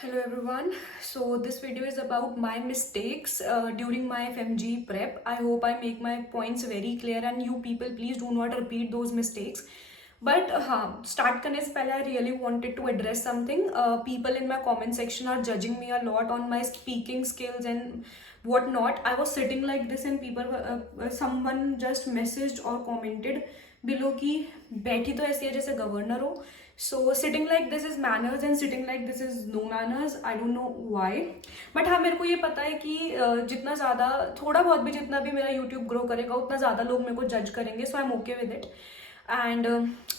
Hello everyone. So this video is about my mistakes during my FMG prep. I hope I make my points very clear and you people please do not repeat those mistakes. But हाँ, start करने से पहले I really wanted to address something. People in my comment section are judging me a lot on my speaking skills and what not. I was sitting like this and someone just messaged or commented below कि बैठी तो ऐसी है जैसे governor हो. So sitting like this is manners and sitting like this is no manners. I don't know why. But हाँ, मेरे को ये पता है कि जितना ज़्यादा थोड़ा बहुत भी जितना भी मेरा YouTube ग्रो करेगा उतना ज़्यादा लोग मेरे को जज करेंगे. So I'm okay with it. And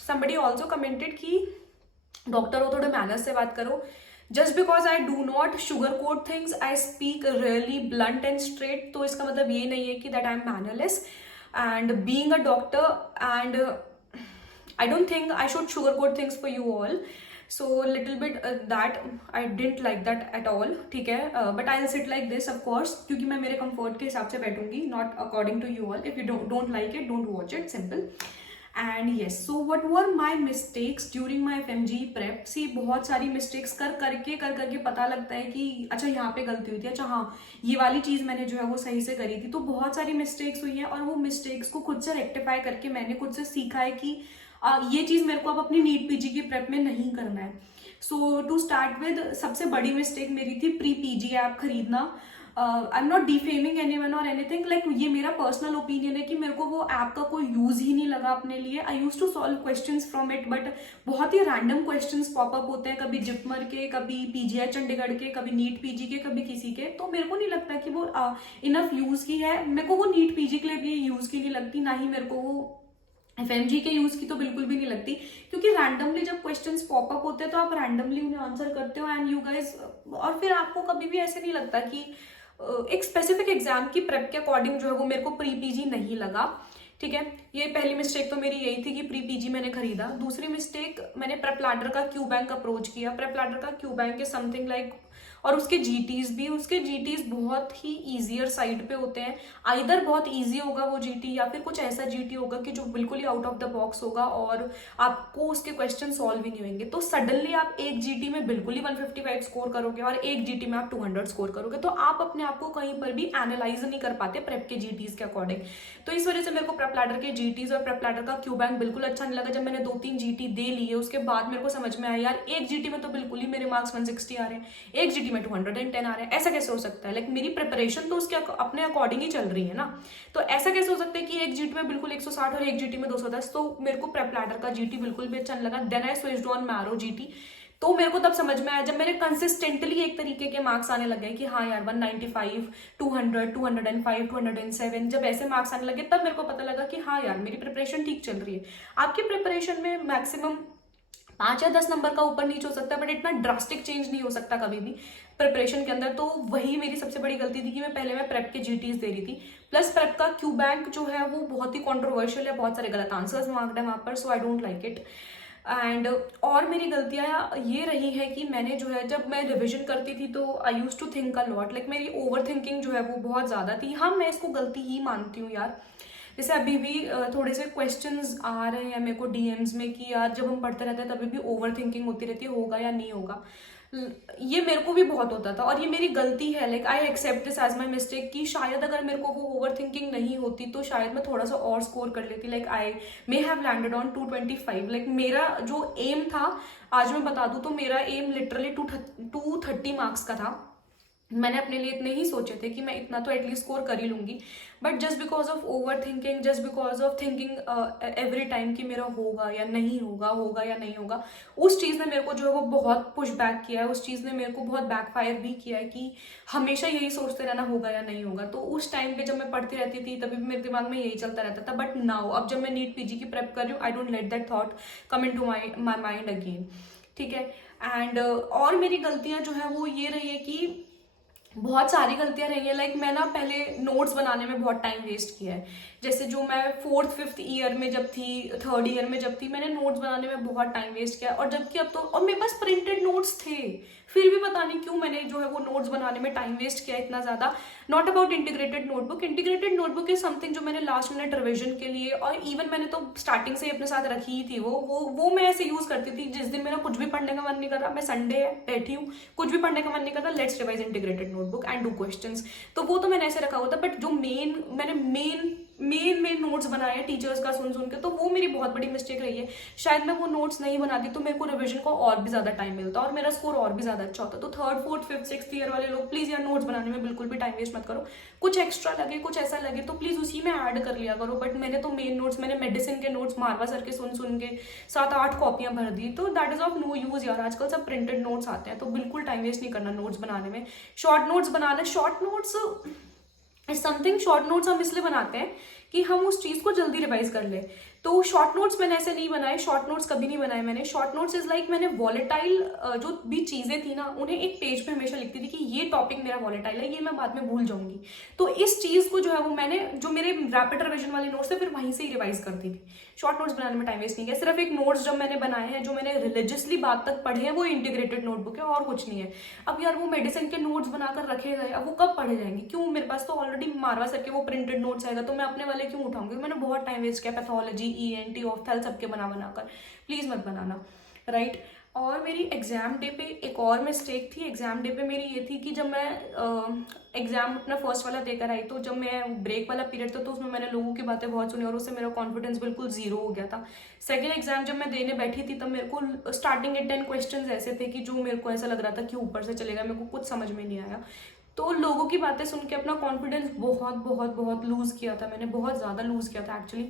somebody also commented कि डॉक्टर हो थोड़े मैनर्स से बात करो. Just because I do not sugarcoat things, I speak really blunt and straight. तो इसका मतलब ये नहीं है कि that I'm mannerless. And being a doctor and I don't think I should sugarcoat things for you all. So little bit that I didn't like that at all. ठीक है, but I'll sit like this of course क्योंकि मैं मेरे comfort के हिसाब से बैठूंगी, not according to you all. If you don't like it, don't watch it. Simple. And yes, so what were my mistakes during my FMG prep? See, बहुत सारी mistakes कर करके पता लगता है कि अच्छा यहाँ पे गलती हुई थी, अच्छा हाँ ये वाली चीज़ मैंने जो है वो सही से करी थी. तो बहुत सारी mistakes हुई हैं और वो mistakes को खुद से rectify करके मैंने खुद से सीखा है कि ये चीज़ मेरे को अब अपनी नीट पीजी की प्रेप में नहीं करना है. सो टू स्टार्ट विद, सबसे बड़ी मिस्टेक मेरी थी प्री पीजी ऐप खरीदना. I am not defaming anyone और एनीथिंग, लाइक ये मेरा पर्सनल ओपिनियन है कि मेरे को वो ऐप का कोई यूज ही नहीं लगा अपने लिए. I used to solve questions from it but बहुत ही रैंडम क्वेश्चंस पॉपअप होते हैं, कभी जिपमर के, कभी पीजीआई चंडीगढ़ के, कभी नीट पीजी के, कभी किसी के. तो मेरे को नहीं लगता कि वो इनफ यूज की है. मेरे को वो नीट पीजी के लिए भी यूज की नहीं लगती, ना ही मेरे को वो एफएमजी के यूज की तो बिल्कुल भी नहीं लगती, क्योंकि रैंडमली जब क्वेश्चंस पॉपअप होते हैं तो आप रैंडमली उन्हें आंसर करते हो एंड यू गाइस, और फिर आपको कभी भी ऐसे नहीं लगता कि एक स्पेसिफिक एग्जाम की प्रेप के अकॉर्डिंग जो है वो मेरे को प्री पीजी नहीं लगा. ठीक है, ये पहली मिस्टेक तो मेरी यही थी कि प्री पीजी मैंने खरीदा. दूसरी मिस्टेक, मैंने प्रेप लैडर का क्यू बैंक अप्रोच किया. प्रेप लैडर का Q bank is something like, और उसके जीटीज बहुत ही ईजियर साइड पे होते हैं. आइदर बहुत ईजी होगा वो जीटी या फिर कुछ ऐसा जीटी होगा कि जो बिल्कुल ही आउट ऑफ द बॉक्स होगा और आपको उसके क्वेश्चन सॉल्व ही नहीं होंगे. तो सडनली आप एक जीटी में बिल्कुल ही 155 स्कोर करोगे और एक जीटी में आप 200 स्कोर करोगे, तो आप अपने आप को कहीं पर भी एनालाइज नहीं कर पाते प्रेप के जीटीज के अकॉर्डिंग. तो इस वजह से मेरे को प्रेप लैडर के जीटीज और प्रेप लैडर का क्यू बैंक बिल्कुल अच्छा नहीं लगा. जब मैंने 2-3 जीटी दे लिए उसके बाद मेरे को समझ में आया यार एक जीटी में तो बिल्कुल ही मेरे मार्क्स 160 आ रहे हैं, एक जीटी में 210 आ रहे हैं. ऐसा कैसे हो सकता है? लाइक मेरी प्रिपरेशन तो उसके अपने अकॉर्डिंग ही चल रही है ना. तो ऐसा कैसे हो सकता है कि एक जीटी में बिल्कुल 160 और एक जीटी में 210? तो मेरे को प्रेप लैडर का जीटी बिल्कुल भी अच्छा नहीं लगा. Then I switched on Marrow GT. तो मेरे को तब समझ में आया जब मेरे कंसिस्टेंटली एक तरीके के मार्क्स आने लगे कि हाँ यार 195, 200, 205, 207, जब ऐसे मार्क्स आने लगे तब मेरे को पता लगा कि हाँ यार मेरी प्रिपरेशन ठीक चल रही है. आपकी प्रिपरेशन में मैक्सिमम 5 या 10 नंबर का ऊपर नीचे हो सकता है, बट इतना ड्रास्टिक चेंज नहीं हो सकता कभी भी प्रिपरेशन के अंदर. तो वही मेरी सबसे बड़ी गलती थी कि मैं पहले प्रेप के जीटीज दे रही थी. प्लस प्रेप का क्यू बैंक जो है वो बहुत ही कॉन्ट्रोवर्शियल है, बहुत सारे गलत आंसर्स मार्क्ड है वहां पर. So I don't like it. And और मेरी गलतियां ये रही है कि मैंने जो है जब मैं रिविजन करती थी तो I used to think a lot. Like मेरी ओवर थिंकिंग जो है वो बहुत ज्यादा थी. हाँ, मैं इसको गलती ही मानती हूँ यार. जैसे अभी भी थोड़े से क्वेश्चंस आ रहे हैं मेरे को डीएम्स में कि यार जब हम पढ़ते रहते हैं तभी भी ओवर थिंकिंग होती रहती है, होगा या नहीं होगा. ये मेरे को भी बहुत होता था और ये मेरी गलती है. Like I accept this as my mistake कि शायद अगर मेरे को वो ओवर थिंकिंग नहीं होती तो शायद मैं थोड़ा सा और स्कोर कर लेती. Like I may have landed on 225. Like मेरा जो एम था, आज मैं बता दूं तो मेरा एम लिटरली 230 मार्क्स का था. मैंने अपने लिए इतने ही सोचे थे कि मैं इतना तो एटलीस्ट स्कोर कर ही लूंगी, but just because of over thinking, just because of thinking every time कि मेरा होगा या नहीं होगा, होगा या नहीं होगा, उस चीज़ ने मेरे को जो है वो बहुत पुश बैक किया है. उस चीज़ ने मेरे को बहुत बैकफायर भी किया है कि हमेशा यही सोचते रहना होगा या नहीं होगा. तो उस टाइम पे जब मैं पढ़ती रहती थी तभी मेरे दिमाग में यही चलता रहता था. बट नाउ अब जब मैं नीट पीजी की प्रेप कर रही हूँ, I don't let that thought come in to my mind again. ठीक है. एंड और मेरी गलतियां जो है वो ये रही है कि बहुत सारी गलतियां रही हैं. लाइक मैं ना पहले नोट्स बनाने में बहुत टाइम वेस्ट किया है. जैसे जो मैं 4th-5th ईयर में जब थी, 3rd ईयर में जब थी, मैंने नोट्स बनाने में बहुत टाइम वेस्ट किया. और जबकि अब तो, और मेरे पास प्रिंटेड नोट्स थे, फिर भी पता नहीं क्यों मैंने जो है वो नोट्स बनाने में टाइम वेस्ट किया इतना ज़्यादा. Not about integrated notebook. Integrated notebook is something जो मैंने लास्ट मिनट रिविजन के लिए, और इवन मैंने तो स्टार्टिंग से ही अपने साथ रखी ही थी, वो मैं ऐसे यूज करती थी. जिस दिन मेरा कुछ भी पढ़ने का मन नहीं कर रहा, मैं संडे बैठी हूँ, कुछ भी पढ़ने का मन नहीं कर रहा, let's revise integrated notebook and do questions. तो वो तो मैंने ऐसे रखा हुआ था. बट जो मेन नोट्स बनाए हैं टीचर्स का सुन के, तो वो मेरी बहुत बड़ी मिस्टेक रही है. शायद मैं वो नोट्स नहीं बनाती तो मेरे को रिवीजन को और भी ज्यादा टाइम मिलता और मेरा स्कोर और भी ज्यादा अच्छा होता. तो 3rd 4th 5th 6th year वाले लोग प्लीज यार नोट्स बनाने में बिल्कुल भी टाइम वेस्ट मत करो. कुछ एक्स्ट्रा लगे, कुछ ऐसा लगे तो प्लीज उसी में ऐड कर लिया करो. बट मैंने तो मेन नोट्स, मैंने मेडिसिन के नोट्स मारवा सर के सुन के 7-8 कॉपियां भर दी. तो that is of no use यार. आजकल सब प्रिंटेड नोट्स आते हैं, तो बिल्कुल टाइम वेस्ट नहीं करना नोट्स बनाने में. शॉर्ट नोट्स बनाना, short notes something, short notes हम इसलिए बनाते हैं कि हम उस चीज को जल्दी रिवाइज कर ले. तो शॉर्ट नोट्स मैंने ऐसे नहीं बनाए, शॉर्ट नोट्स कभी नहीं बनाए मैंने. शॉर्ट नोट्स इज लाइक मैंने वॉलेटाइल जो भी चीजें थी ना, उन्हें एक पेज पे हमेशा लिखती थी कि ये टॉपिक मेरा वॉलेटाइल है, ये मैं बाद में भूल जाऊंगी. तो इस चीज को जो है वो मैंने, जो मेरे रैपिड रिविजन वाले नोट्स थे, फिर वहीं से ही रिवाइज करती थी. शॉर्ट नोट्स बनाने में टाइम वेस्ट नहीं किया. सिर्फ एक नोट्स जब मैंने बनाए हैं, जो मैंने रिलीजियसली बात तक पढ़े हैं, वो इंटीग्रेटेड नोटबुक है और कुछ नहीं है. अब यार वो मेडिसिन के नोट्स बनाकर रखे गए, अब वो कब पढ़े जाएंगे? क्यों? मेरे पास तो ऑलरेडी मारवा सर के वो प्रिंटेड नोट्स आएगा, तो मैं अपने वाले क्यों उठाऊंगी? मैंने बहुत टाइम वेस्ट किया पैथोलॉजी, ENT, ऑफ्थेल सबके बनाकर. प्लीज मत बनाना, राइट. और मेरी एग्जाम डे पे एक और मिस्टेक थी. एग्जाम डे पे मेरी ये थी कि जब मैं एग्जाम अपना फर्स्ट वाला देकर आई, तो जब मैं ब्रेक वाला पीरियड था, तो उसमें मैंने लोगों की बातें बहुत सुनी और उससे मेरा कॉन्फिडेंस बिल्कुल जीरो हो गया था. सेकंड एग्जाम जब मैं देने बैठी थी, तब मेरे को स्टार्टिंग के 10 क्वेश्चन ऐसे थे कि जो मेरे को ऐसा लग रहा था कि ऊपर से चलेगा, मेरे को कुछ समझ में नहीं आया. तो लोगों की बातें सुन के अपना कॉन्फिडेंस बहुत बहुत बहुत लूज किया था मैंने, बहुत ज्यादा लूज किया था एक्चुअली,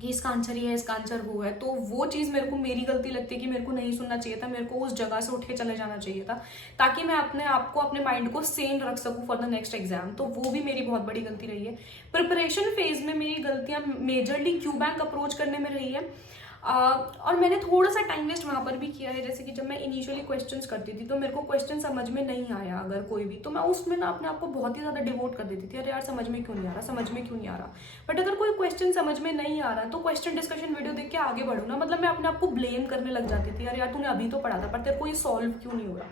कि इसका आंसर ये है, इसका आंसर वो है. तो वो चीज़ मेरे को, मेरी गलती लगती है कि मेरे को नहीं सुनना चाहिए था, मेरे को उस जगह से उठ के चले जाना चाहिए था, ताकि मैं अपने आप को, अपने माइंड को सेन रख सकूं फॉर द नेक्स्ट एग्जाम. तो वो भी मेरी बहुत बड़ी गलती रही है. प्रिपरेशन फेज में मेरी गलतियां मेजरली क्यू बैंक अप्रोच करने में रही है. और मैंने थोड़ा सा टाइम वेस्ट वहाँ पर भी किया है. जैसे कि जब मैं इनिशियली क्वेश्चंस करती थी, तो मेरे को क्वेश्चन समझ में नहीं आया अगर कोई भी, तो मैं उसमें ना अपने आप को बहुत ही ज़्यादा डिवोट कर देती थी. अरे यार समझ में क्यों नहीं आ रहा, समझ में क्यों नहीं आ रहा. बट अगर कोई क्वेश्चन समझ में नहीं आ रहा, तो क्वेश्चन डिस्कशन वीडियो देख के आगे बढ़ो ना. मतलब मैं अपने आप को ब्लेम करने लग जाती थी, अरे यार तूने अभी तो पढ़ा था, पर तेरे को ये सॉल्व क्यों नहीं हो रहा.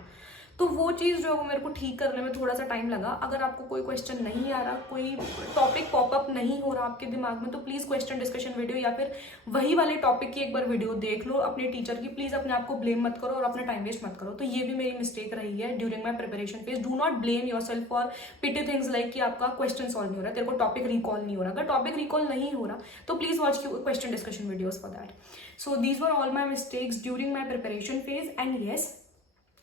तो वो चीज़ जो है वो मेरे को ठीक करने में थोड़ा सा टाइम लगा. अगर आपको कोई क्वेश्चन नहीं आ रहा, कोई टॉपिक पॉपअप नहीं हो रहा आपके दिमाग में, तो प्लीज़ क्वेश्चन डिस्कशन वीडियो या फिर वही वाले टॉपिक की एक बार वीडियो देख लो अपने टीचर की. प्लीज़ अपने आप को ब्लेम मत करो और अपना टाइम वेस्ट मत करो. तो ये भी मेरी मिस्टेक रही है during my preparation phase. Do not blame yourself for petty things like कि आपका क्वेश्चन सॉल्व नहीं हो रहा, तेरे को टॉपिक रिकॉल नहीं हो रहा. अगर टॉपिक रिकॉल नहीं हो रहा, तो please watch question discussion videos for that. So these were all my mistakes during my preparation phase. And yes,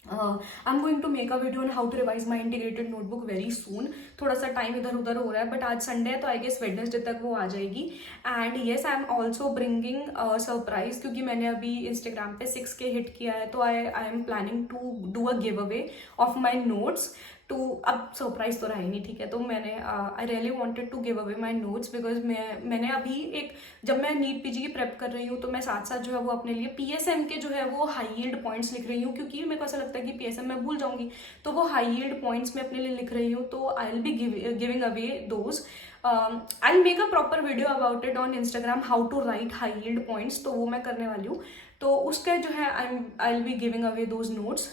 I'm going to make a video on how to revise my integrated notebook very soon. थोड़ा सा time इधर उधर हो रहा है, but आज Sunday है तो आई गेस वेडनेसडे तक वो आ जाएगी. And yes, I am also bringing surprise, क्योंकि मैंने अभी इंस्टाग्राम पे 6K हिट किया है, तो I am planning to do a give away of my notes. तो अब सरप्राइज तो रहा ही नहीं, ठीक है. तो मैंने I really wanted to give away my notes, because मैंने अभी जब मैं नीट पीजी की प्रेप कर रही हूँ, तो मैं साथ साथ जो है वो अपने लिए PSM के जो है वो हाई यील्ड पॉइंट्स लिख रही हूँ, क्योंकि मेरे को ऐसा लगता है कि PSM मैं भूल जाऊंगी, तो वो हाई यील्ड पॉइंट्स मैं अपने लिए लिख रही हूँ. तो I will be giving away those. I make a proper video about it on Instagram, how to write high yield points, तो वो मैं करने वाली हूँ. तो उसका जो है आई will be giving away those notes.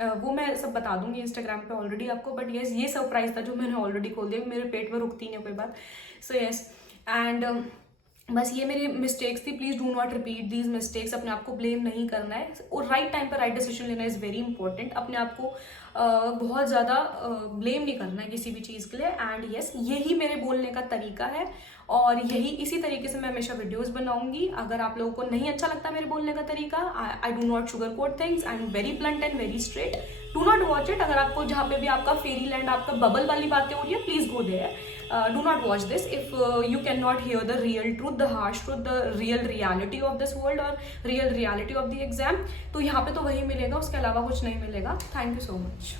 वो मैं सब बता दूंगी इंस्टाग्राम पे ऑलरेडी आपको. बट येस, ये सरप्राइज था जो मैंने ऑलरेडी खोल दिया, मेरे पेट में रुकती नहीं कोई बात. सो येस, एंड बस ये मेरी मिस्टेक्स थी. Please do not repeat these mistakes. अपने आप को ब्लेम नहीं करना है, और राइट टाइम पर राइट डिसीजन लेना इज वेरी इंपॉर्टेंट. अपने आप को बहुत ज़्यादा ब्लेम नहीं करना है किसी भी चीज़ के लिए. एंड येस, यही मेरे बोलने का तरीका है, और यही इसी तरीके से मैं हमेशा वीडियोस बनाऊंगी. अगर आप लोगों को नहीं अच्छा लगता मेरे बोलने का तरीका, I do not sugar coat things, I am very blunt and very straight. Do not watch it. अगर आपको जहाँ पे भी आपका फेरी लैंड, आपका बबल वाली बातें हो रही है, please go there. Do not watch this if you cannot hear the real truth, the harsh truth, the real reality of this world और real reality of the exam. तो यहाँ पे तो वही मिलेगा, उसके अलावा कुछ नहीं मिलेगा. Thank you so much.